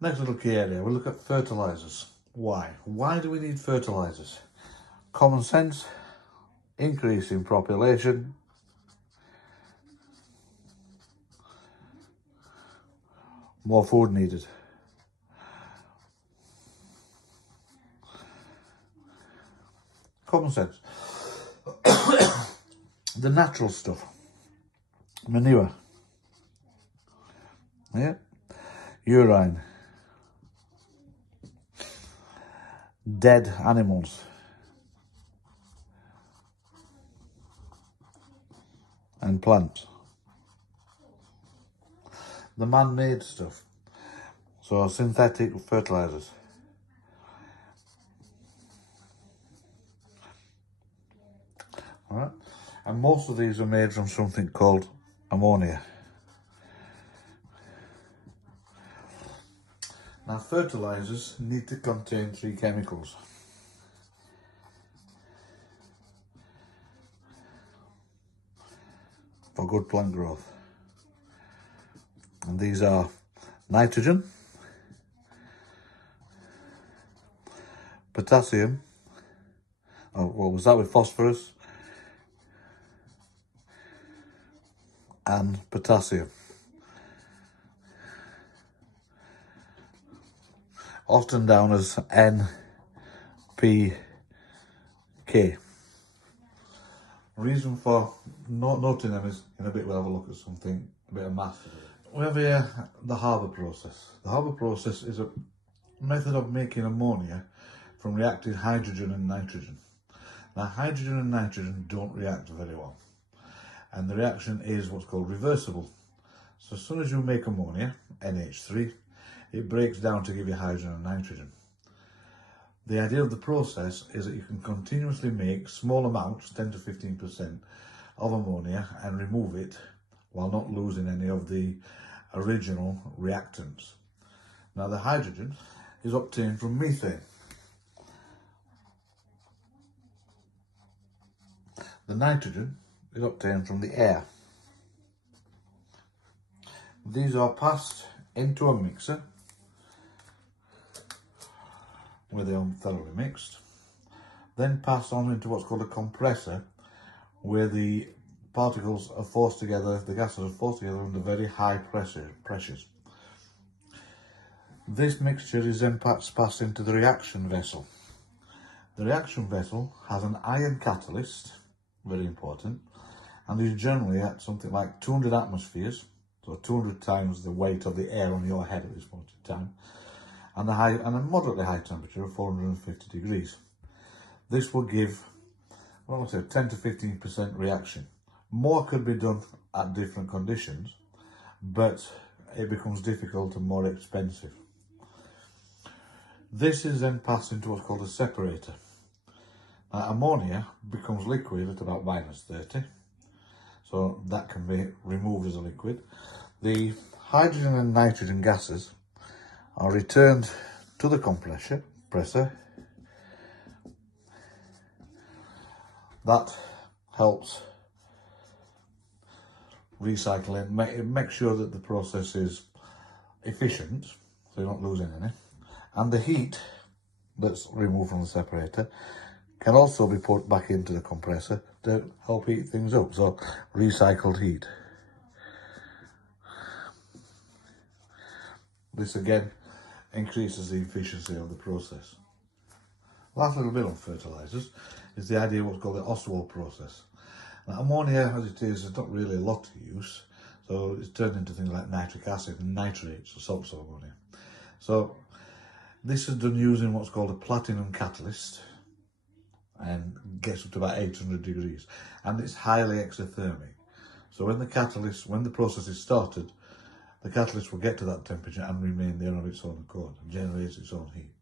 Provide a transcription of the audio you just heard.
Next little key area, we'll look at fertilizers. Why? Why do we need fertilizers? Common sense, increase in population, more food needed. Common sense. The natural stuff. Manure. Yeah. Urine. Dead animals. And plants. The man-made stuff. So synthetic fertilizers. Alright. And most of these are made from something called ammonia. Now fertilizers need to contain 3 chemicals. For good plant growth. And these are nitrogen, potassium, what was that with phosphorus? And potassium. Often down as NPK. Reason for not noting them is, in a bit we'll have a look at something, a bit of math. We have here the Haber process. The Haber process is a method of making ammonia from reacting hydrogen and nitrogen. Now hydrogen and nitrogen don't react very well. And the reaction is what's called reversible. So as soon as you make ammonia, NH3, it breaks down to give you hydrogen and nitrogen. The idea of the process is that you can continuously make small amounts, 10 to 15% of ammonia, and remove it while not losing any of the original reactants. Now the hydrogen is obtained from methane. The nitrogen is obtained from the air. These are passed into a mixer where they are thoroughly mixed, then passed on into what's called a compressor where the particles are forced together, the gases are forced together under very high pressures. This mixture is then passed into the reaction vessel. The reaction vessel has an iron catalyst, very important, and is generally at something like 200 atmospheres, so 200 times the weight of the air on your head at this point in time, and a moderately high temperature of 450 degrees. This will give, well, I say 10 to 15% reaction. More could be done at different conditions, but it becomes difficult and more expensive. This is then passed into what's called a separator. Now, ammonia becomes liquid at about -30, so that can be removed as a liquid. The hydrogen and nitrogen gases are returned to the compressor. That helps recycling, make sure that the process is efficient, so you're not losing any. And the heat that's removed from the separator can also be put back into the compressor to help heat things up, so recycled heat. This again increases the efficiency of the process. Last little bit on fertilizers is the idea of what's called the Oswald process. Now, ammonia, as it is not really a lot of use, so it's turned into things like nitric acid and nitrates, or salts of ammonia. So this is done using what's called a platinum catalyst and gets up to about 800 degrees, and it's highly exothermic. So when the process is started, the catalyst will get to that temperature and remain there of its own accord and generates its own heat.